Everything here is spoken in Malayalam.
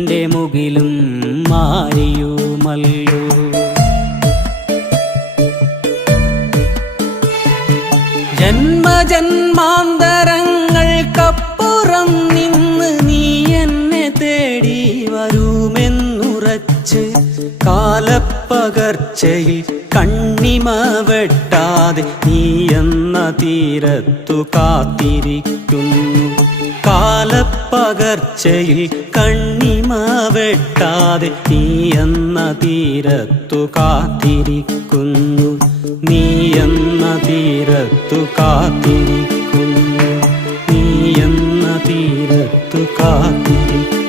എൻ്റെ മുകിലും മാറിയുമല്ലോ. ജന്മജന്മാന്തരങ്ങൾക്കപ്പുറം നിന്ന് നീ എന്നെ തേടി വരുമെന്നുറച്ച് കാലപ്പകർച്ചയിൽ കണ്ണിമ വെട്ടാതെ നീ എന്ന തീരത്തു കാത്തിരിക്കുന്നു. കാലപ്പകർച്ചയിൽ കണ്ണിമ വെട്ടാതെ നീ എന്ന തീരത്തു കാത്തിരിക്കുന്നു. നീ എന്ന തീരത്തു കാത്തിരിക്കുന്നു. നീ എന്ന തീരത്തു കാത്തിരിക്കുന്നു.